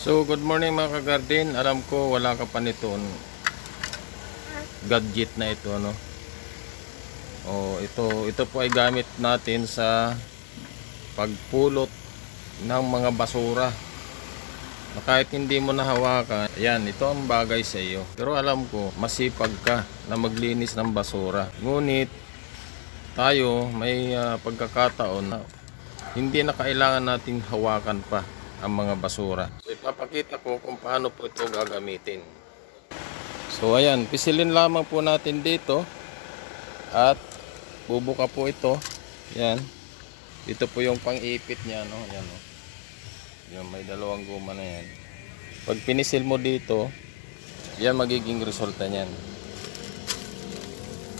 So, good morning mga ka-garden. Alam ko wala ka pa nito gadget na ito, no? Ito po ay gamit natin sa pagpulot ng mga basura. Na kahit hindi mo nahawakan, yan, ito ang bagay sa iyo. Pero alam ko, masipag ka na maglinis ng basura. Ngunit, tayo may pagkakataon na hindi na kailangan nating hawakan pa ang mga basura. So, ipapakita ko kung paano po ito gagamitin. So ayan, pisilin lamang po natin dito at bubuka po ito. Yan. Dito po yung pang-ipit niya, no? Yan, no? Yan, may dalawang guma na yan. Pag pinisil mo dito, yan magiging resulta niyan.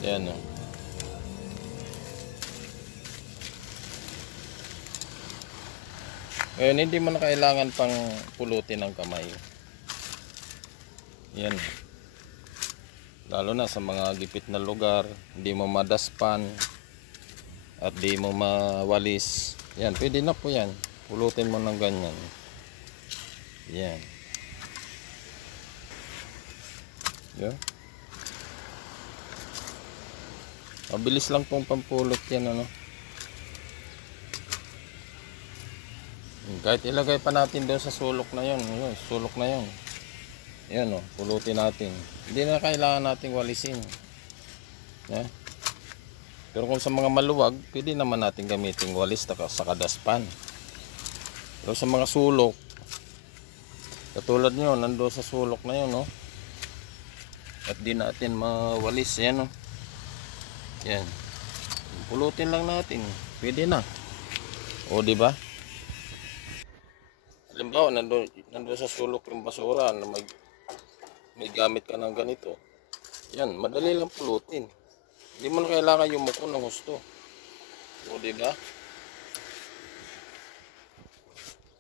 Yan, no? Ngayon, hindi mo na kailangan pang pulutin ng kamay. Yan. Lalo na sa mga gipit na lugar, hindi mo madaspan at di mo mawalis. Yan, pwede na po yan. Pulutin mo ng ganyan. Yan. Yan. Mabilis lang pong pampulot yan, ano. Kahit ilagay pa natin doon sa sulok na yun, sulok na yun. Yan, oh, pulutin natin. Hindi na kailangan nating walisin. Yeah. Pero kung sa mga maluwag, pwede naman natin gamitin walis sa kadaspan. Pero sa mga sulok, katulad nyo, nandoon sa sulok na yun, oh. At di natin mawalis. Yan, oh. Yan. Pulutin lang natin. Pwede na. O, diba? Halimbawa, nandoon sa sulok yung basura na may gamit ka ng ganito. Yan, madali lang pulutin. Hindi mo na kailangan yumuko ng husto. O, diba?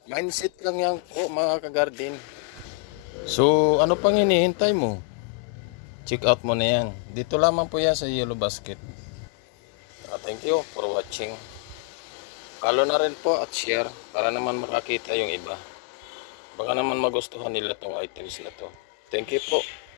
Mindset lang yan po, mga ka-garden. So, ano pang hinihintay mo? Check out mo na yan. Dito lamang po yan sa Yellow Basket. Thank you for watching. Follow na rin po at share para naman makakita yung iba. Baka naman magustuhan nila tong items na to. Thank you po.